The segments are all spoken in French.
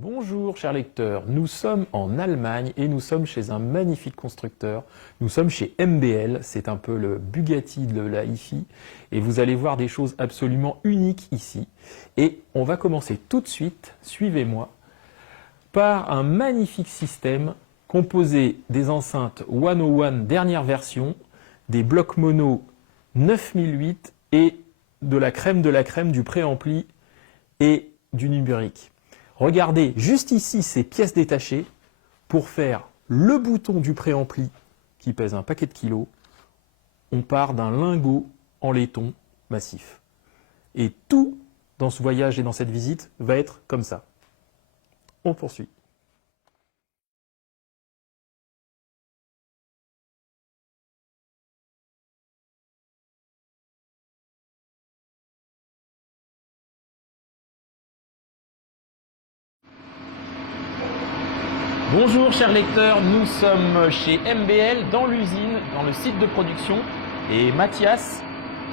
Bonjour chers lecteurs, nous sommes en Allemagne et nous sommes chez un magnifique constructeur. Nous sommes chez MBL, c'est un peu le Bugatti de la hi-fi et vous allez voir des choses absolument uniques ici. Et on va commencer tout de suite, suivez-moi, par un magnifique système composé des enceintes 101 dernière version, des blocs mono 9008 et de la crème du préampli et du numérique. Regardez juste ici ces pièces détachées pour faire le bouton du préampli qui pèse un paquet de kilos. On part d'un lingot en laiton massif. Et tout dans ce voyage et dans cette visite va être comme ça. On poursuit. Bonjour chers lecteurs, nous sommes chez MBL dans l'usine, dans le site de production et Mathias,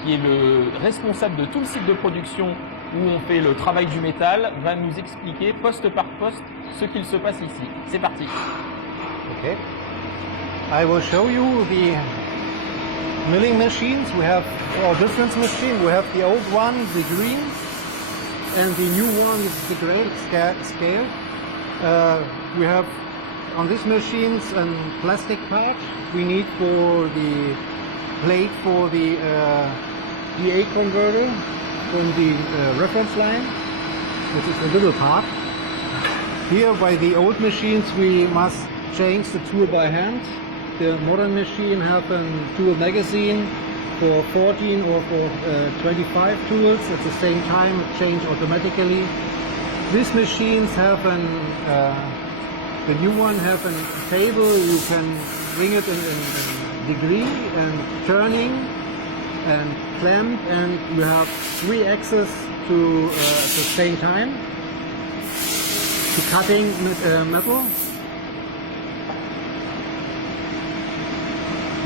qui est le responsable de tout le site de production où on fait le travail du métal, va nous expliquer poste par poste ce qu'il se passe ici. C'est parti. Okay. I will show you the milling machines. We have our different machine. We have the old one, the green, and the new one is the gray scale. We have on these machines a plastic part we need for the plate for the DA converter from the reference line, which is a little part. Here by the old machines we must change the tool by hand. The modern machine have a tool magazine for 14 or for 25 tools at the same time, change automatically. These machines have the new one have a table, you can bring it in degree and turning and clamp, and you have 3 axes to at the same time to cutting metal.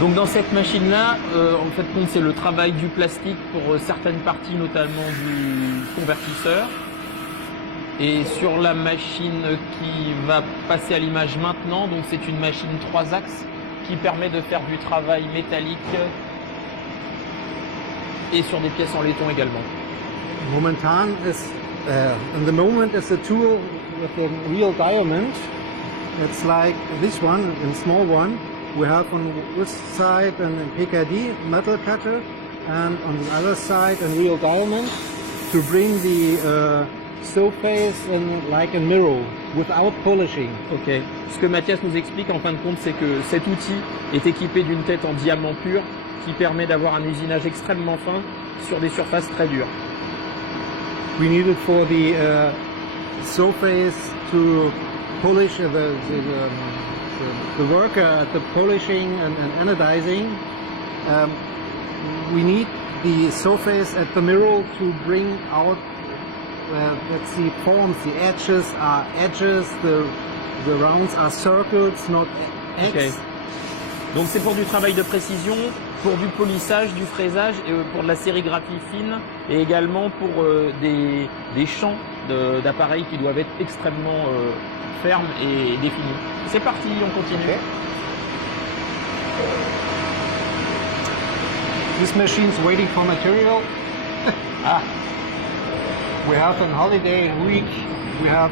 Donc dans cette machine-là, en fait compte c'est le travail du plastique pour certaines parties, notamment du convertisseur. Et sur la machine qui va passer à l'image maintenant, donc c'est une machine 3 axes qui permet de faire du travail métallique et sur des pièces en laiton également. Momentan is in the moment is a tool with a real diamond. It's like this one, a small one. We have on this side a PKD metal cutter, and on the other side a real diamond to bring the surface in like a mirror without polishing. Ok. Ce que Mathias nous explique en fin de compte, c'est que cet outil est équipé d'une tête en diamant pur qui permet d'avoir un usinage extrêmement fin sur des surfaces très dures. We need it for the surface to polish the worker at the polishing and anodizing. We need the surface at the mirror to bring out let's see, forms. The edges are edges, the rounds are circles, not X. Okay. Donc c'est pour du travail de précision, pour du polissage, du fraisage et pour de la sérigraphie fine et également pour des champs d'appareils qui doivent être extrêmement fermes et définis. C'est parti, on continue. Okay. This machine's waiting for material. Ah. We have a holiday week. We have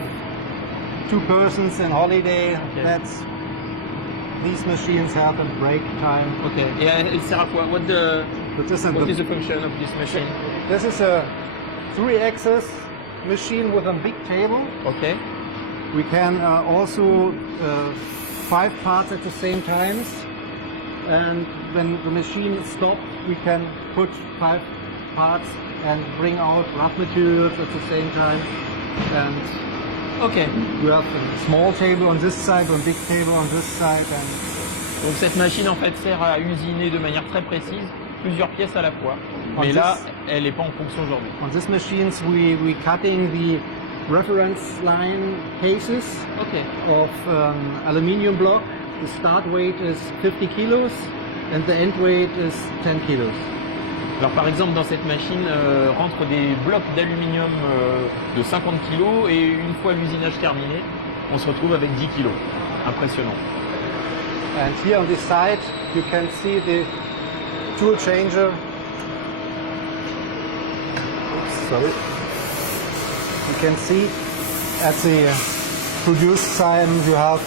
2 persons in holiday. Okay. That's these machines have a break time. Ok. Et elle sert à quoi? What is the function of this machine? This is a 3-axis machine with a big table. Ok. We can also 5 parts at the same time. And when the machine is stopped, we can put 5 parts and bring out rough materials at the same time. And Ok. we have a small table on this side, a big table on this side. And donc cette machine en fait sert à usiner de manière très précise plusieurs pièces à la fois. Mais là, elle n'est pas en fonction aujourd'hui. on this machines we cutting the reference line cases Ok. of aluminium block. The start weight is 50 kilos and the end weight is 10 kilos. Alors par exemple dans cette machine rentrent des blocs d'aluminium de 50 kg et une fois l'usinage terminé, on se retrouve avec 10 kg. Impressionnant. And here on this side, you can see the tool changer. Oops, sorry. You can see at the produce time you have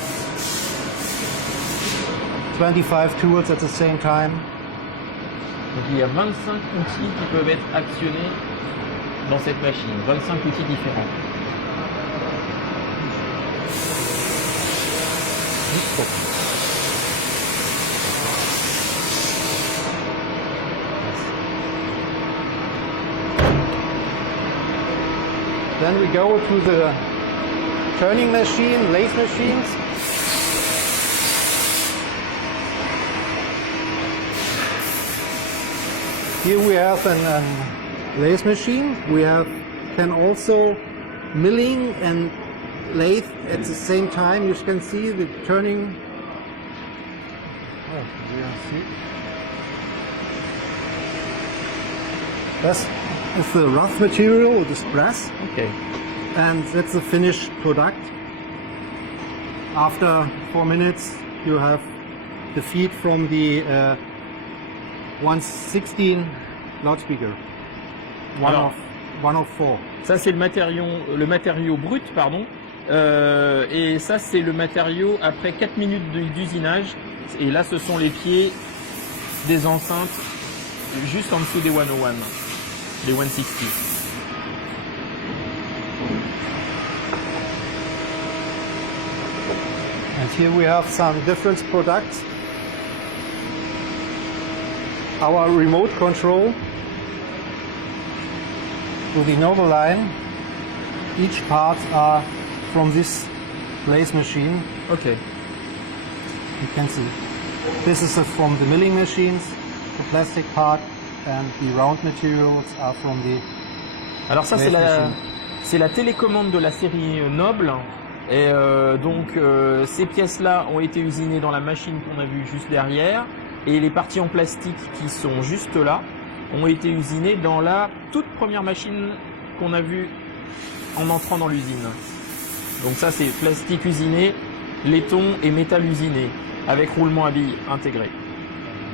25 tools at the same time. Donc il y a 25 outils qui peuvent être actionnés dans cette machine, 25 outils différents. Then we go to the turning machine, lathe machines. Here we have a lathe machine. We can also milling and lathe at the same time. You can see the turning. Oh, see. That's the rough material, this brass, Okay. and that's the finished product. After 4 minutes, you have the feed from the 116 loudspeaker. Alors, One of four. ça c'est le matériau brut, pardon. Et ça c'est le matériau après 4 minutes d'usinage. Et là ce sont les pieds des enceintes juste en dessous des 101, des 160. And here we have some different products. Our remote control to the Noble line. Each part are from this lathe machine. Ok. You can see. This is from the milling machines, the plastic part, and the round materials are from the. Alors ça c'est la télécommande de la série Noble. Et donc ces pièces-là ont été usinées dans la machine qu'on a vue juste derrière. Et les parties en plastique qui sont juste là ont été usinées dans la toute première machine qu'on a vue en entrant dans l'usine. Donc ça c'est plastique usiné, laiton et métal usiné avec roulement à billes intégré.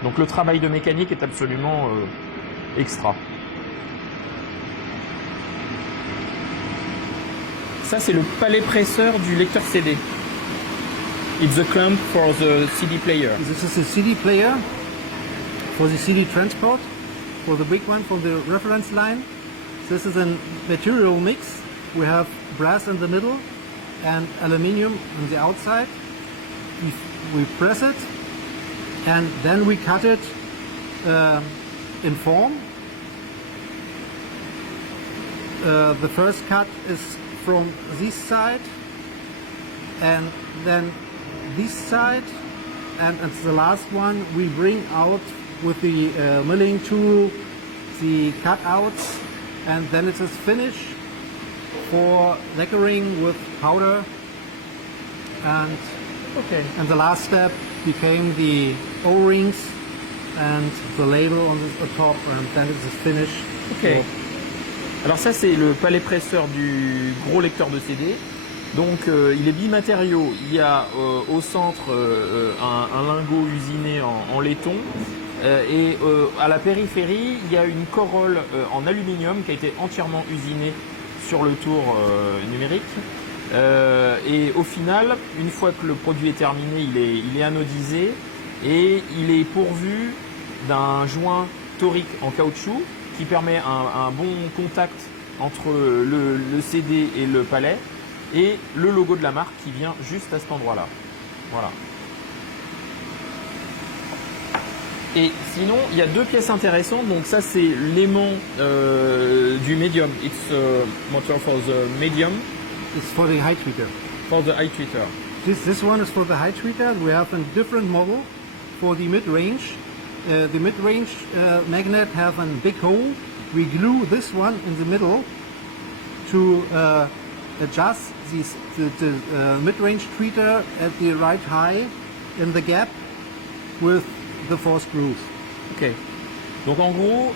Donc le travail de mécanique est absolument extra. Ça c'est le palais presseur du lecteur CD. It's a clamp for the CD player. This is a CD player for the CD transport, for the big one, for the reference line. This is a material mix. We have brass in the middle and aluminium on the outside. We press it and then we cut it in form. The first cut is from this side and then this side, and the last one we bring out with the milling tool the cutouts, and then it is finished for lacquering with powder, and and the last step became the O-rings and the label on the top, and then it is finished. Ok. Alors ça c'est le palais presseur du gros lecteur de CD. Donc il est bimatériaux, il y a au centre un lingot usiné en laiton et à la périphérie il y a une corolle en aluminium qui a été entièrement usinée sur le tour numérique et au final, une fois que le produit est terminé, il est anodisé et il est pourvu d'un joint torique en caoutchouc qui permet un bon contact entre le CD et le palais. Et le logo de la marque qui vient juste à cet endroit-là. Voilà. Et sinon, il y a deux pièces intéressantes. Donc ça, c'est l'aimant du medium. It's a motor for the medium. It's for the high tweeter. For the high tweeter. This one is for the high tweeter. We have a different model for the mid-range. The mid-range magnet have a big hole. We glue this one in the middle to adjust the mid-range tweeter at the right height in the gap with the 4 screws. Ok. Donc en gros,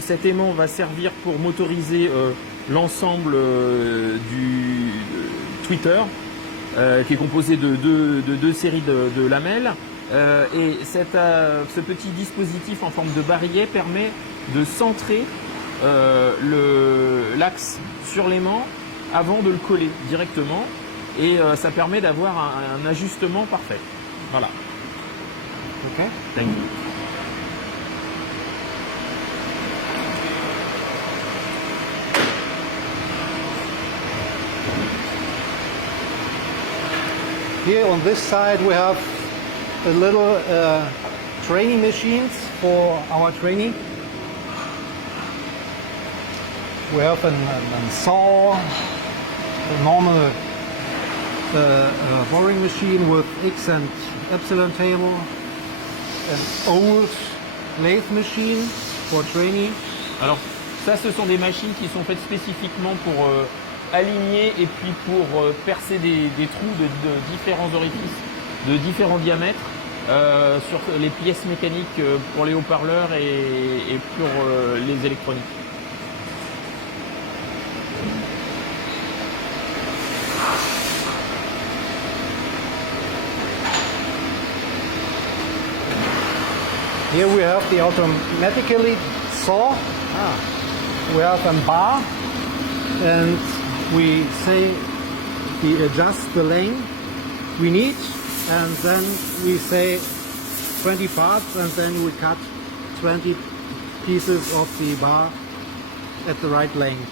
cet aimant va servir pour motoriser l'ensemble du tweeter, qui est composé de deux séries de lamelles. Et ce petit dispositif en forme de barillet permet de centrer l'axe sur l'aimant avant de le coller directement. Et ça permet d'avoir un ajustement parfait. Voilà. Okay. Thank you. Here on this side we have a little training machines for our training. We have a saw, a normal boring machine with X and epsilon table, an old lathe machine for training. Alors ça, ce sont des machines qui sont faites spécifiquement pour aligner et puis pour percer des trous de différents orifices, de différents diamètres sur les pièces mécaniques pour les haut-parleurs et pour les électroniques. Here we have the automatically saw. We have a bar, and we adjust the length we need, and then we say 20 parts, and then we cut 20 pieces of the bar at the right length.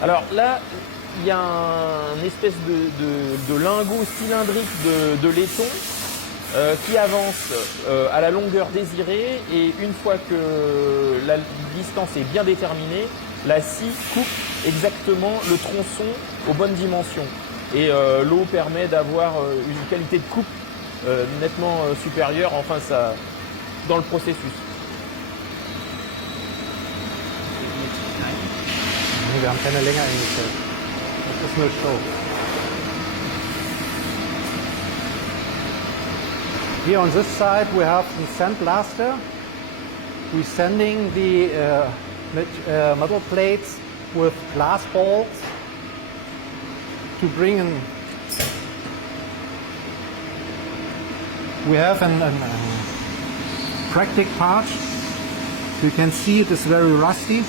Alors là, il y a un espèce de lingot cylindrique de laiton qui avance à la longueur désirée, et une fois que la distance est bien déterminée, la scie coupe exactement le tronçon aux bonnes dimensions. Et l'eau permet d'avoir une qualité de coupe nettement supérieure, enfin ça, dans le processus. Wir haben keine Länge eingestellt. Das ist nur Show. Here on this side we have the sandblaster. We're sanding the metal plates with glass balls to bring in. We have a practice part. You can see it is very rusty.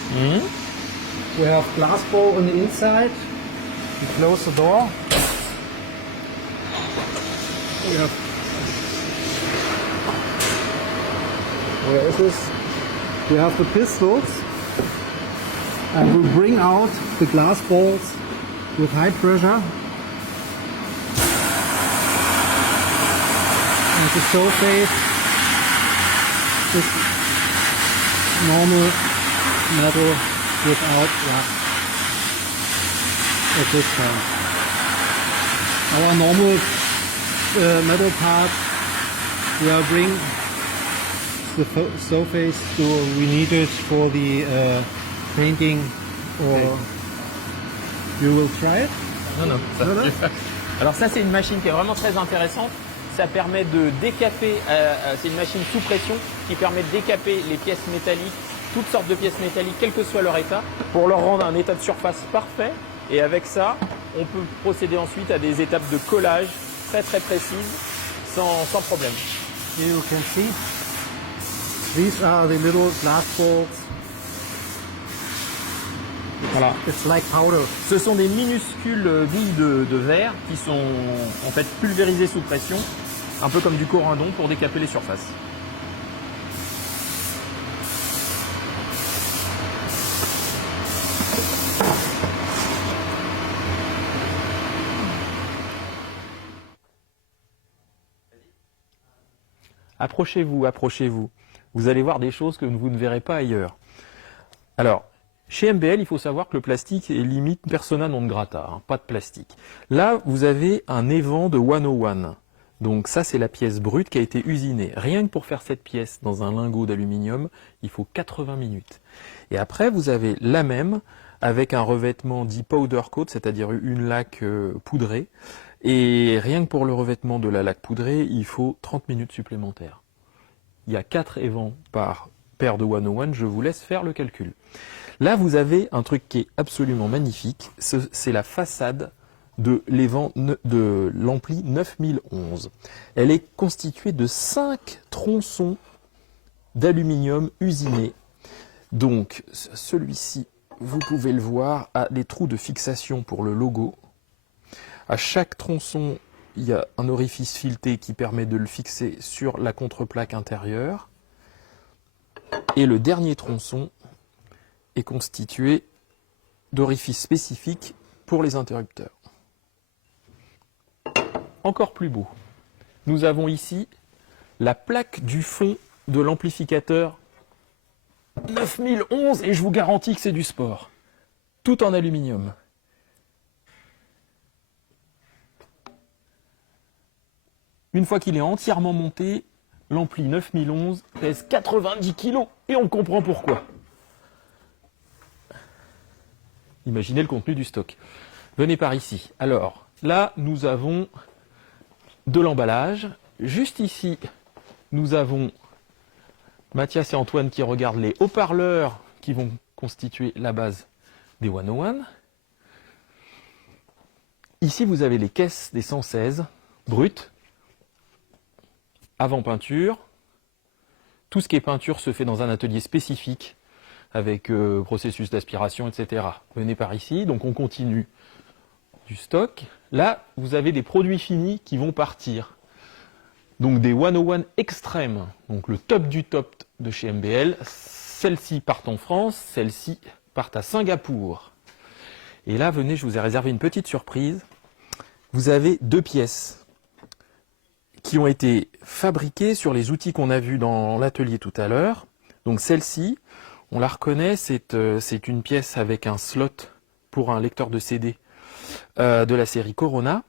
We have glass ball on the inside. We close the door. We have, where is this? We have the pistols, and we bring out the glass balls with high pressure. And the surface is normal metal without rust at this point. Our normal metal part, we are bring the surface so we need it for the painting, or you will try it? Non. Alors ça, c'est une machine qui est vraiment très intéressante. Ça permet de décaper, c'est une machine sous pression qui permet de décaper les pièces métalliques, toutes sortes de pièces métalliques, quel que soit leur état, pour leur rendre un état de surface parfait. Et avec ça, on peut procéder ensuite à des étapes de collage très précises, sans problème. Here you can see, these are the little glass balls. Voilà. It's like powder. Ce sont des minuscules billes de verre qui sont en fait pulvérisées sous pression, un peu comme du corindon pour décaper les surfaces. Approchez-vous, approchez-vous. Vous allez voir des choses que vous ne verrez pas ailleurs. Alors, chez MBL, il faut savoir que le plastique est limite persona non grata, hein, pas de plastique. Là, vous avez un évent de 101. Donc ça, c'est la pièce brute qui a été usinée. Rien que pour faire cette pièce dans un lingot d'aluminium, il faut 80 minutes. Et après, vous avez la même avec un revêtement dit powder coat, c'est-à-dire une laque poudrée. Et rien que pour le revêtement de la laque poudrée, il faut 30 minutes supplémentaires. il y a 4 évents par paire de 101, je vous laisse faire le calcul. Là, vous avez un truc qui est absolument magnifique, c'est la façade de l'ampli 9011. Elle est constituée de 5 tronçons d'aluminium usiné. Donc, celui-ci, vous pouvez le voir, a des trous de fixation pour le logo. À chaque tronçon, il y a un orifice fileté qui permet de le fixer sur la contreplaque intérieure. Et le dernier tronçon est constitué d'orifices spécifiques pour les interrupteurs. Encore plus beau, nous avons ici la plaque du fond de l'amplificateur 9011 et je vous garantis que c'est du sport. Tout en aluminium. Une fois qu'il est entièrement monté, l'ampli 9011 pèse 90 kg et on comprend pourquoi. Imaginez le contenu du stock. Venez par ici. Alors, là, nous avons de l'emballage. Juste ici, nous avons Mathias et Antoine qui regardent les haut-parleurs qui vont constituer la base des 101. Ici, vous avez les caisses des 116 brutes, avant peinture. Tout ce qui est peinture se fait dans un atelier spécifique avec processus d'aspiration, etc. Venez par ici, donc on continue du stock. Là, vous avez des produits finis qui vont partir. Donc des 101 extrêmes, donc le top du top de chez MBL. Celles-ci partent en France, celles-ci partent à Singapour. Et là, venez, je vous ai réservé une petite surprise. Vous avez 2 pièces qui ont été fabriquées sur les outils qu'on a vus dans l'atelier tout à l'heure. Donc celle-ci, on la reconnaît, c'est une pièce avec un slot pour un lecteur de CD de la série Corona.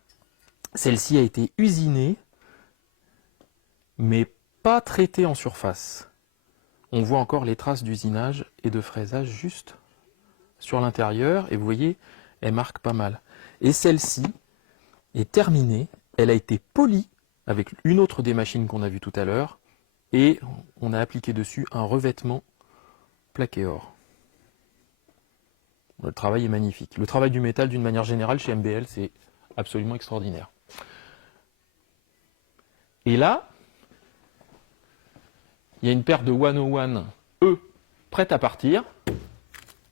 Celle-ci a été usinée, mais pas traitée en surface. On voit encore les traces d'usinage et de fraisage juste sur l'intérieur, et vous voyez, elle marque pas mal. Et celle-ci est terminée, elle a été polie avec une autre des machines qu'on a vues tout à l'heure, et on a appliqué dessus un revêtement plaqué or. Le travail est magnifique. Le travail du métal, d'une manière générale, chez MBL, c'est absolument extraordinaire. Et là, il y a une paire de 101 prête à partir,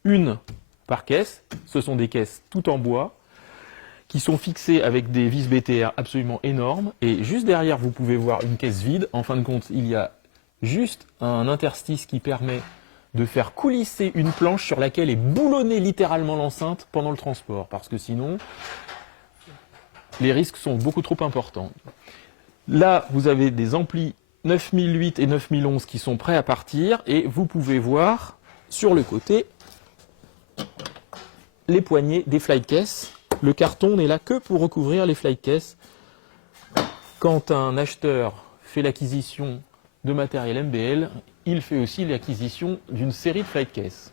une par caisse. Ce sont des caisses tout en bois qui sont fixées avec des vis BTR absolument énormes. Et juste derrière, vous pouvez voir une caisse vide. En fin de compte, il y a juste un interstice qui permet de faire coulisser une planche sur laquelle est boulonnée littéralement l'enceinte pendant le transport. Parce que sinon, les risques sont beaucoup trop importants. Là, vous avez des amplis 9008 et 9011 qui sont prêts à partir et vous pouvez voir sur le côté les poignées des flight cases. Le carton n'est là que pour recouvrir les flight cases. Quand un acheteur fait l'acquisition de matériel MBL, il fait aussi l'acquisition d'une série de flight cases.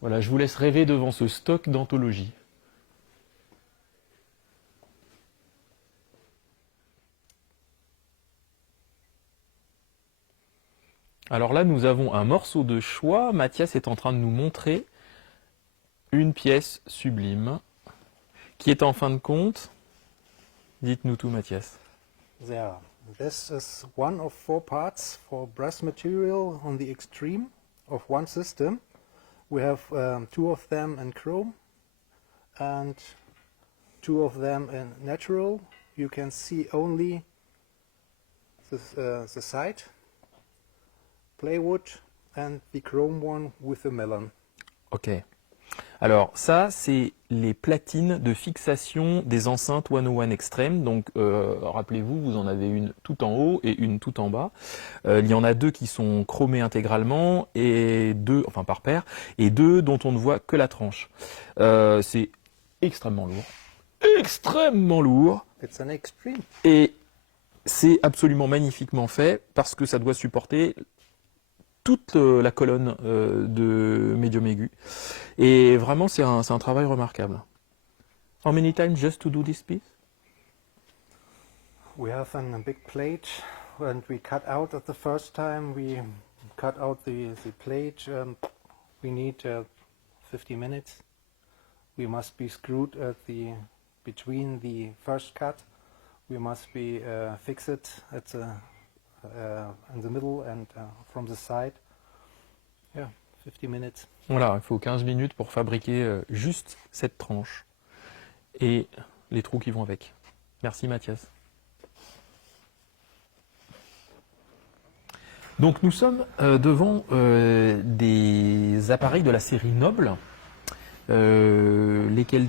Voilà, je vous laisse rêver devant ce stock d'anthologie. Alors là, nous avons un morceau de choix. Mathias est en train de nous montrer une pièce sublime qui est en fin de compte. Dites-nous tout, Mathias. There. This is one of 4 parts for brass material on the extreme of one system. We have 2 of them in chrome and 2 of them in natural. You can see only the side plywood and the chrome one with the melon. Ok. Alors ça, c'est les platines de fixation des enceintes 101 Extreme. Donc rappelez-vous, vous en avez une tout en haut et une tout en bas. Il y en a 2 qui sont chromées intégralement et 2, enfin par paire, et 2 dont on ne voit que la tranche. C'est extrêmement lourd. Extrêmement lourd. It's an extreme. Et c'est absolument magnifiquement fait parce que ça doit supporter toute la colonne de médium aigu. Et vraiment, c'est un travail remarquable. How many times just to do this piece? We have a big plate and we cut out at the first time. We cut out the plate. We need 50 minutes. We must be screwed at between the first cut. We must be fix it at in the middle and from the side. Yeah, 50 minutes. Voilà, il faut 15 minutes pour fabriquer juste cette tranche et les trous qui vont avec. Merci Mathias. Donc nous sommes devant des appareils de la série Noble, lesquels...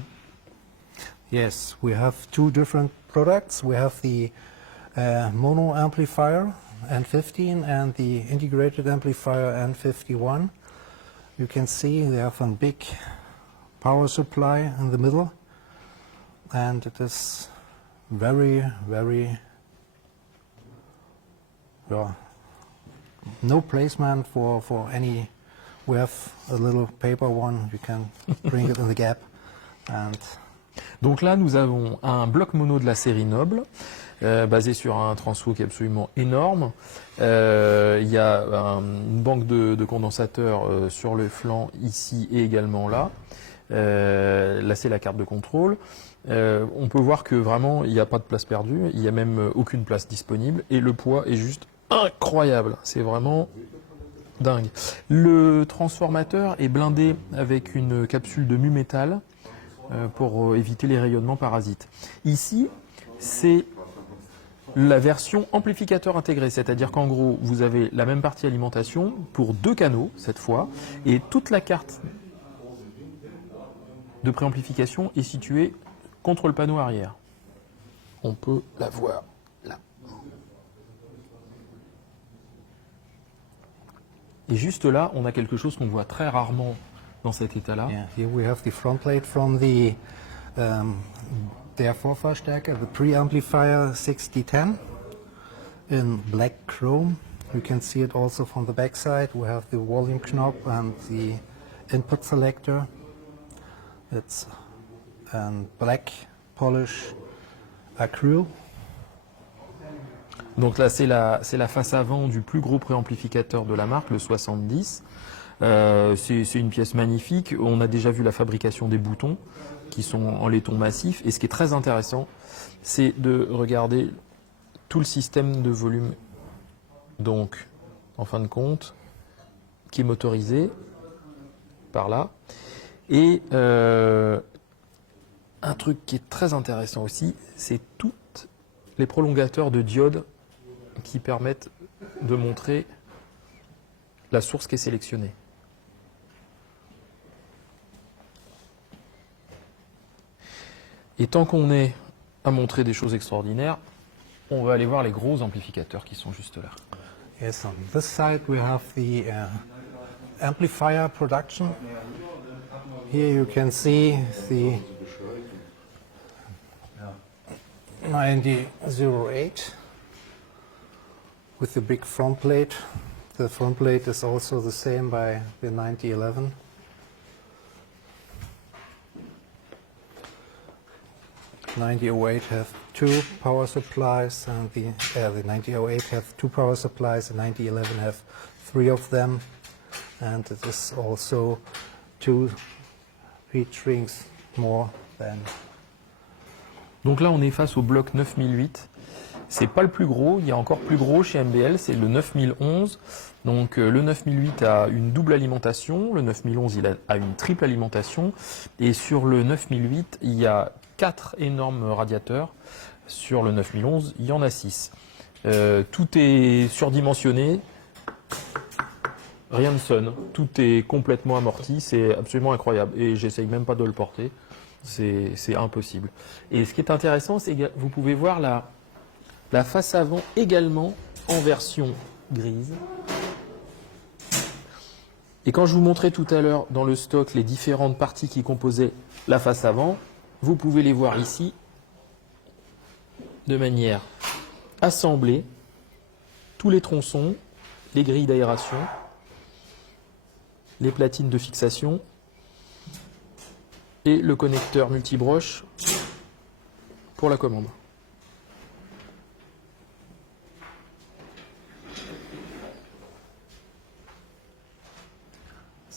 Yes, we have two different products. We have the mono amplifier N15 and the integrated amplifier N51. You can see they have a big power supply in the middle, and it is very, very, yeah, no placement for any. We have a little paper one, you can bring it in the gap. And Donc là, nous avons un bloc mono de la série Noble, basé sur un transfo qui est absolument énorme. Il y a une banque de condensateurs sur le flanc ici et également là. Là, c'est la carte de contrôle. On peut voir que vraiment, il n'y a pas de place perdue, il n'y a même aucune place disponible et le poids est juste incroyable. C'est vraiment dingue. Le transformateur est blindé avec une capsule de mu-métal pour éviter les rayonnements parasites. Ici, c'est la version amplificateur intégré, c'est-à-dire qu'en gros, vous avez la même partie alimentation pour 2 canaux cette fois, et toute la carte de préamplification est située contre le panneau arrière. On peut la voir là. Et juste là, on a quelque chose qu'on voit très rarement dans cet état-là. yeah, here we have the front plate from the der Vorfahrstärke, the preamplifier 6010 in black chrome. You can see it also from the back side. We have the volume knob and the input selector. It's black polish acryl. Donc là, c'est la face avant du plus gros préamplificateur de la marque, le 70. C'est une pièce magnifique. On a déjà vu la fabrication des boutons qui sont en laiton massif. Et ce qui est très intéressant, c'est de regarder tout le système de volume. Donc, en fin de compte, qui est motorisé par là. Et un truc qui est très intéressant aussi, c'est tous les prolongateurs de diodes qui permettent de montrer la source qui est sélectionnée. Et tant qu'on est à montrer des choses extraordinaires, on va aller voir les gros amplificateurs qui sont juste là. Yes, on this side we have the amplifier production. Here you can see the 9008 with the big front plate. The front plate is also the same by the 9011. The 9008 have 2 power supplies, and the 9008 have 2 power supplies. The 9011 have 3 of them, and it is also 2 heat shrinks more than. Donc là, on est face au bloc 9008. C'est pas le plus gros, il y a encore plus gros chez MBL, c'est le 9011. Donc le 9008 a une double alimentation, le 9011 il a une triple alimentation. Et sur le 9008, il y a 4 énormes radiateurs. Sur le 9011, il y en a 6. Tout est surdimensionné, rien ne sonne, tout est complètement amorti, c'est absolument incroyable. Et j'essaye même pas de le porter, c'est impossible. Et ce qui est intéressant, c'est que vous pouvez voir la face avant également en version grise. Et quand je vous montrais tout à l'heure dans le stock les différentes parties qui composaient la face avant, vous pouvez les voir ici de manière assemblée, tous les tronçons, les grilles d'aération, les platines de fixation et le connecteur multibroche pour la commande.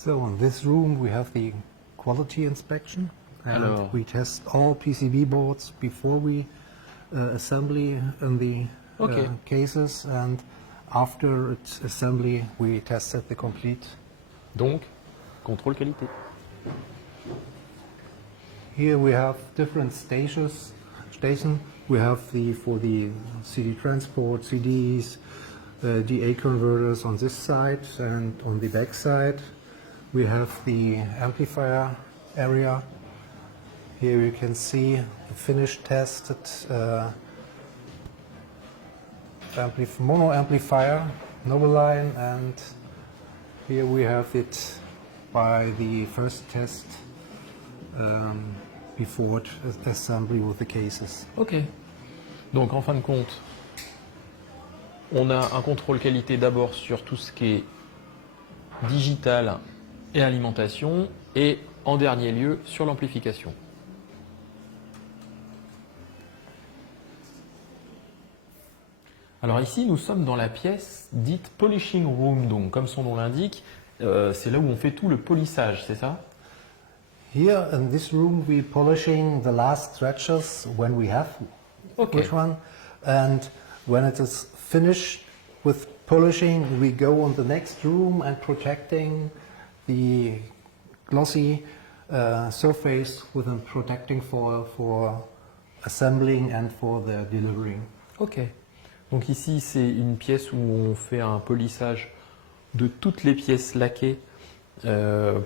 So in this room we have the quality inspection, and Alors. we test all PCB boards before we assembly in the Okay. cases, and after its assembly we tested the complete. Donc, contrôle qualité. Here we have different stations. We have for the CD transport, CDs, DA converters on this side, and on the back side we have the amplifier area. Here you can see the finished tested mono amplifier, Novaline, and here we have it by the first test before assembly with the cases. Ok. Donc en fin de compte, on a un contrôle qualité d'abord sur tout ce qui est digital et alimentation, et en dernier lieu sur l'amplification. Alors ici, nous sommes dans la pièce dite polishing room, donc comme son nom l'indique, c'est là où on fait tout le polissage, c'est ça? Here in this room we polishing the last stretches when we have Ok. which one, and when it is finished with polishing we go on the next room and protecting the glossy surface with a protecting for assembling and for the delivering. Ok. Donc ici, c'est une pièce où on fait un polissage de toutes les pièces laquées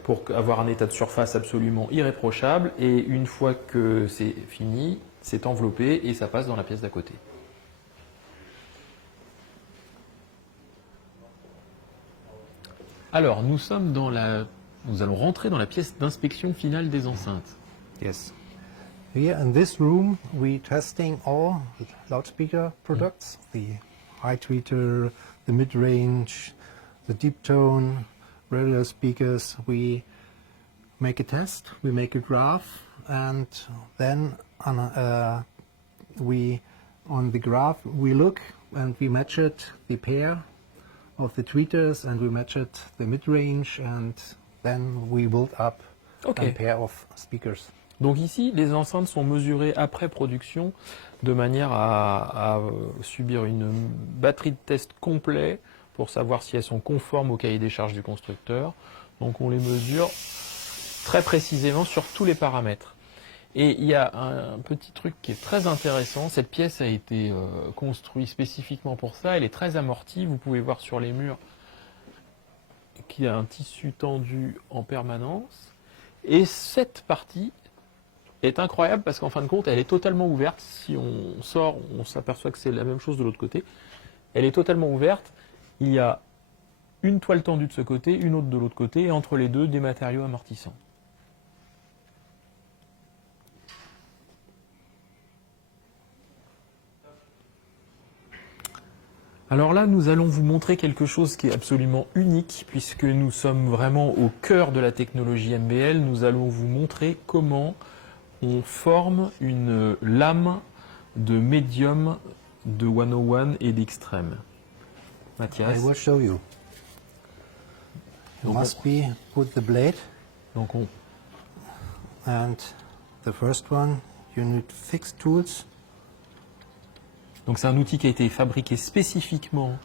pour avoir un état de surface absolument irréprochable. Et une fois que c'est fini, c'est enveloppé et ça passe dans la pièce d'à côté. Alors, nous allons rentrer dans la pièce d'inspection finale des enceintes. Yes. Here in this room we testing all the loudspeaker products, the high tweeter, the mid-range, the deep tone, radio speakers. We make a test, we make a graph, and then on the graph we look and we match it the pair of the tweeters, and we match it the mid-range, and then we build up Okay. a pair of speakers. Donc ici, les enceintes sont mesurées après production de manière à subir une batterie de tests complet pour savoir si elles sont conformes au cahier des charges du constructeur. Donc on les mesure très précisément sur tous les paramètres. Et il y a un petit truc qui est très intéressant. Cette pièce a été construite spécifiquement pour ça. Elle est très amortie. Vous pouvez voir sur les murs qu'il y a un tissu tendu en permanence. Et cette partie est incroyable parce qu'en fin de compte, elle est totalement ouverte. Si on sort, on s'aperçoit que c'est la même chose de l'autre côté. Elle est totalement ouverte. Il y a une toile tendue de ce côté, une autre de l'autre côté, et entre les deux, des matériaux amortissants. Alors là, nous allons vous montrer quelque chose qui est absolument unique, puisque nous sommes vraiment au cœur de la technologie MBL. Nous allons vous montrer comment on forme une lame de médium de 101 et d'extrême. Mathias. I will show you. You Donc must be put the blade, Donc and the first one you need fixed tools. donc c'est un outil qui a été fabriqué spécifiquement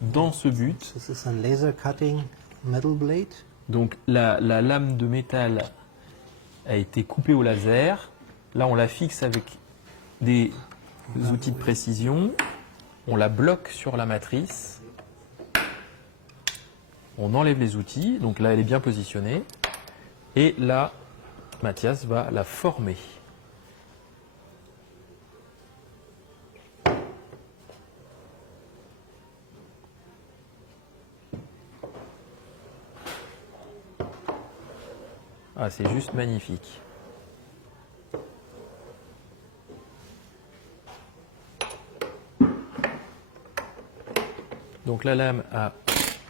dans ce but. This is a laser cutting metal blade. Donc la lame de métal a été coupée au laser. Là, on la fixe avec des outils de précision. On la bloque sur la matrice. On enlève les outils. Donc là, elle est bien positionnée. Et là, Mathias va la former. Ah, c'est juste magnifique. Donc la lame a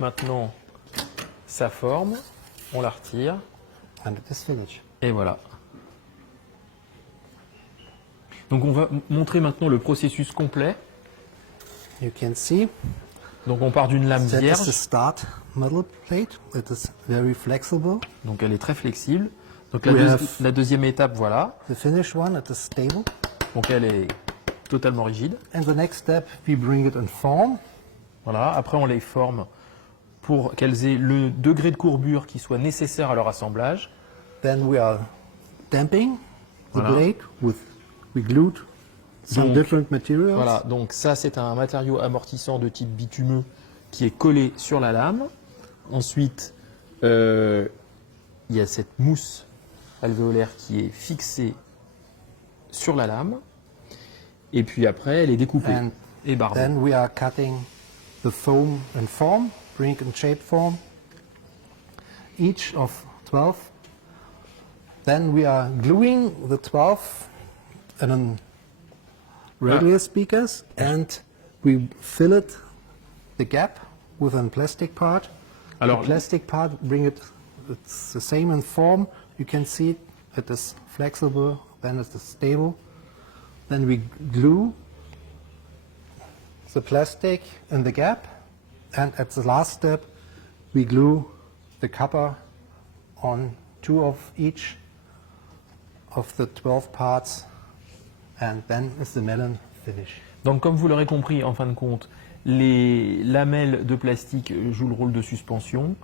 maintenant sa forme, on la retire And it is finished. et voilà. Donc on va montrer maintenant le processus complet. You can see Donc on part d'une lame that is the vierge. start metal plate. It is very flexible. Donc elle est très flexible. Donc We have- la deuxième étape, voilà. The finished one, it is stable. Donc elle est totalement rigide. And the next step, we bring it in form. Voilà. Après on les forme pour qu'elles aient le degré de courbure qui soit nécessaire à leur assemblage. Then we are damping the Voilà. blade we glued some Donc, different materials. Voilà, donc ça c'est un matériau amortissant de type bitumeux qui est collé sur la lame. Ensuite, il y a cette mousse alvéolaire qui est fixée sur la lame. Et puis après, elle est découpée And et barbée. then we are cutting the foam in form, bring it in shape form, each of 12. Then we are gluing the 12 in a radial speakers, and we fill it, the gap, with a plastic part. Alors, the plastic part, bring it, it's the same in form. You can see it is flexible, then it is stable. Then we glue the plastic in the gap, and at the last step we glue the copper on 2 of each of the 12 parts, and then is the melon finished. donc comme vous l'aurez compris, en fin de compte, les lamelles de plastique jouent le rôle de suspension.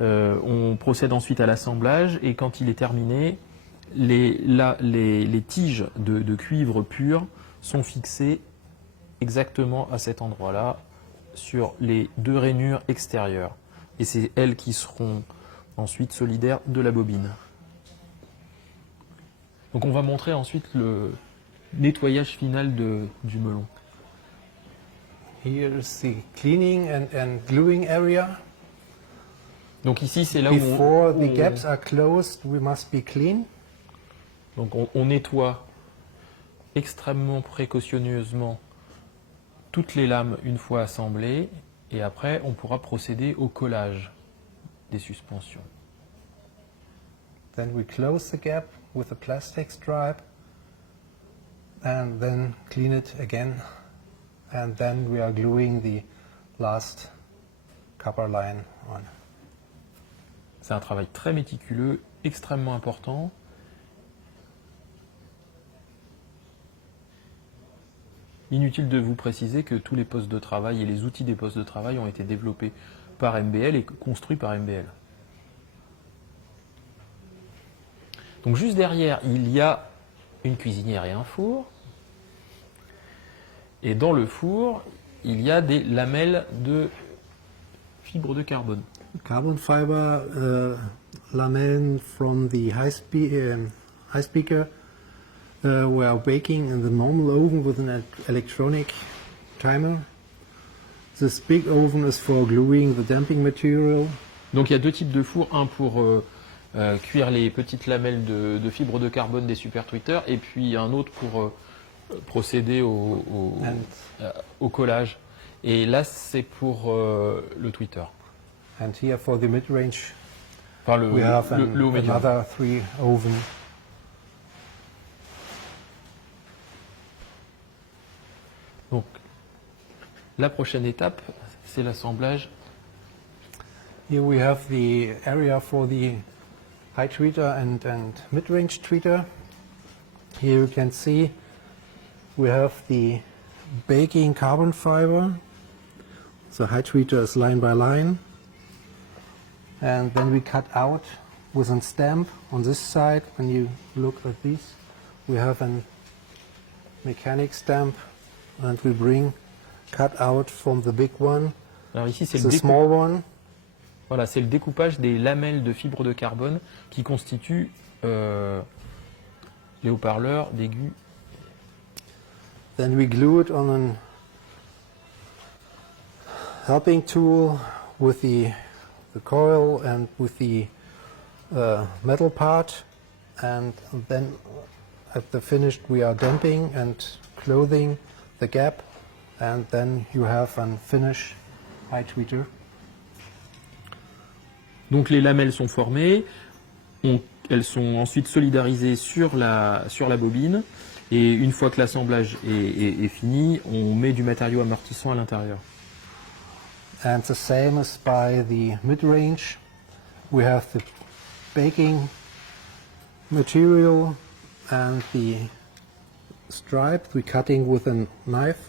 On procède ensuite à l'assemblage et quand il est terminé, les tiges de cuivre pur sont fixées exactement à cet endroit-là sur les 2 rainures extérieures. Et c'est elles qui seront ensuite solidaires de la bobine. Donc on va montrer ensuite le nettoyage final du melon. Here is the cleaning and gluing area. Donc ici c'est là Before où the gaps are closed, we must be clean. donc on nettoie extrêmement précautionneusement toutes les lames une fois assemblées et après on pourra procéder au collage des suspensions. Then we close the gap with a plastic stripe and then clean it again. And then we are gluing the last copper line on. C'est un travail très méticuleux, extrêmement important. Inutile de vous préciser que tous les postes de travail et les outils des postes de travail ont été développés par MBL et construits par MBL. Donc juste derrière, il y a une cuisinière et un four. Et dans le four, il y a des lamelles de fibre de carbone. Carbon fiber lamellen from the high speaker were baking in the normal oven with an electronic timer. This big oven is for gluing the damping material. Donc il y a 2 types de fours, un pour cuire les petites lamelles de fibre de carbone des super tweeters et puis un autre pour procéder au collage. Et là c'est pour le tweeter. And here for the mid-range, Enfin we have le haut médium. another 3 oven. Donc la prochaine étape, c'est l'assemblage. Here we have the area for the high tweeter and mid-range tweeter. Here you can see we have the baking carbon fiber. The high tweeter is line by line. And then we cut out with a stamp on this side. When you look at this, we have a mechanic stamp, and we bring cut out from the big one, Alors ici c'est the small one. Voilà, c'est le découpage des lamelles de fibre de carbone qui constituent les haut-parleurs d'aigus. Then we glue it on a helping tool with the coil and with the metal part, and then at the finished we are damping and clothing the gap, and then you have a finished high tweeter. Donc les lamelles sont formées, elles sont ensuite solidarisées sur la bobine et une fois que l'assemblage est fini, on met du matériau amortissant à l'intérieur. And the same as by the mid-range. We have the baking material and the stripe. We're cutting with a knife.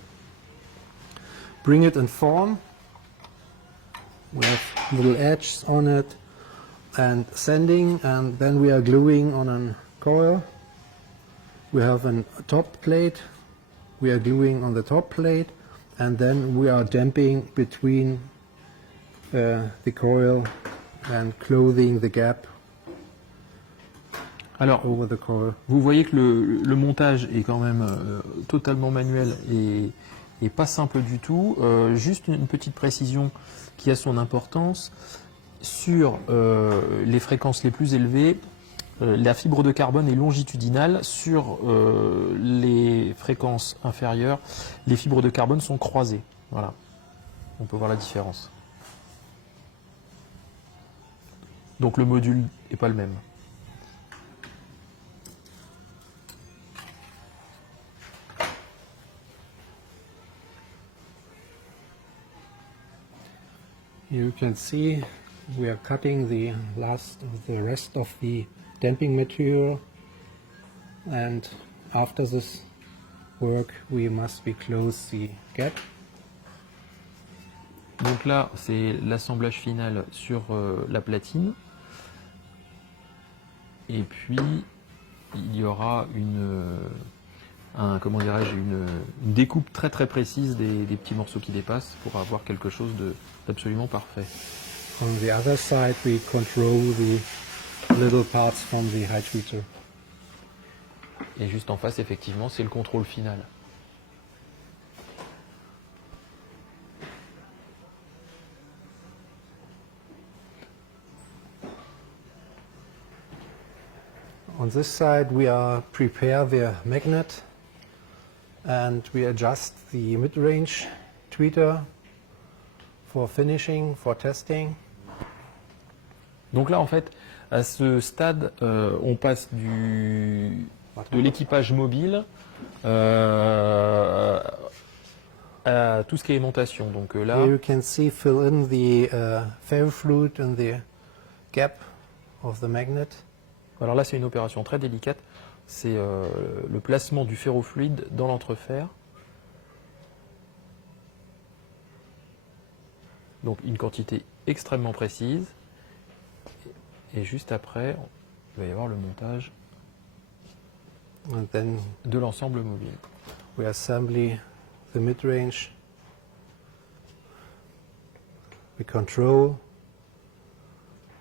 Bring it in form. We have little edges on it and sanding, and then we are gluing on a coil. We have a top plate. We are gluing on the top plate, and then we are damping between the coil and closing the gap Alors, over the coil. vous voyez que le montage est quand même totalement manuel et pas simple du tout. Juste une petite précision qui a son importance. Sur les fréquences les plus élevées, la fibre de carbone est longitudinale. Sur les fréquences inférieures, les fibres de carbone sont croisées. Voilà, on peut voir la différence. Donc le module n'est pas le même. You can see we are cutting the rest of the damping material, and after this work we must close the gap. Donc là, c'est l'assemblage final sur la platine. Et puis, il y aura comment dirais-je, une découpe très très précise des petits morceaux qui dépassent pour avoir quelque chose d'absolument parfait. On the other side we control the little parts from the high tweeter. Et juste en face, effectivement, c'est le contrôle final. On this side we prepare the magnet and we adjust the mid-range tweeter for finishing, for testing. Donc là, en fait, à ce stade, on passe de l'équipage mobile à tout ce qui est aimantation. Donc là, Here you can see fill in the ferrofluid in the gap of the magnet. alors là, c'est une opération très délicate. C'est le placement du ferrofluide dans l'entrefer. Donc une quantité extrêmement précise. Et juste après, il va y avoir le montage And then de l'ensemble mobile. we assemble the mid-range. We control.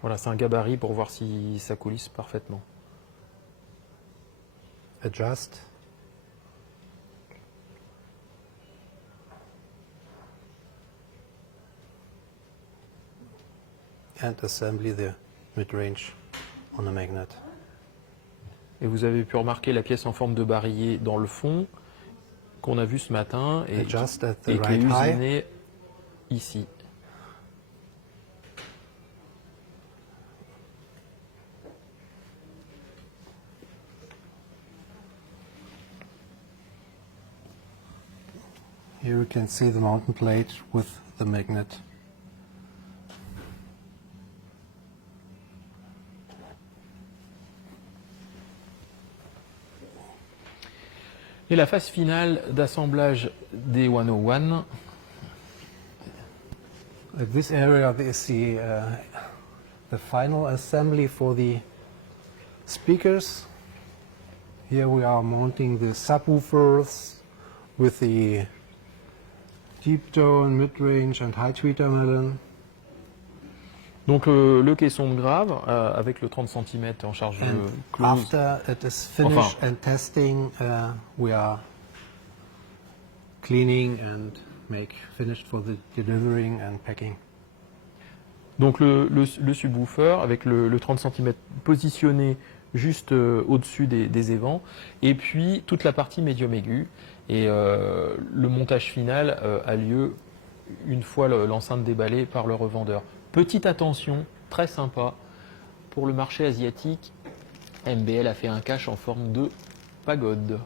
Voilà, c'est un gabarit pour voir si ça coulisse parfaitement. Adjust. And assembly the mid-range on a magnet. Et vous avez pu remarquer la pièce en forme de barillet dans le fond qu'on a vu ce matin et Adjust at the qui est right high. usinée ici. Here you can see the mountain plate with the magnet. Et la phase finale d'assemblage des 101. At this area there is the final assembly for the speakers. Here we are mounting the subwoofers with the deep tone, mid-range and high tweeter melon. Donc le caisson de grave avec le 30 cm en charge And close. after it is finished and testing, we are cleaning and finished for the delivering and packing. Donc le subwoofer avec le 30 cm positionné juste au-dessus des évents, et puis toute la partie médium aigu. Et le montage final a lieu une fois l'enceinte déballée par le revendeur. Petite attention, très sympa, pour le marché asiatique, MBL a fait un cache en forme de pagode.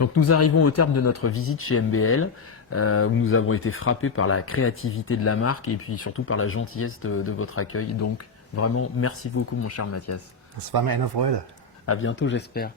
Donc nous arrivons au terme de notre visite chez MBL, où nous avons été frappés par la créativité de la marque et puis surtout par la gentillesse de votre accueil. Donc vraiment, merci beaucoup mon cher Mathias. Das war mir eine Freude. À bientôt j'espère.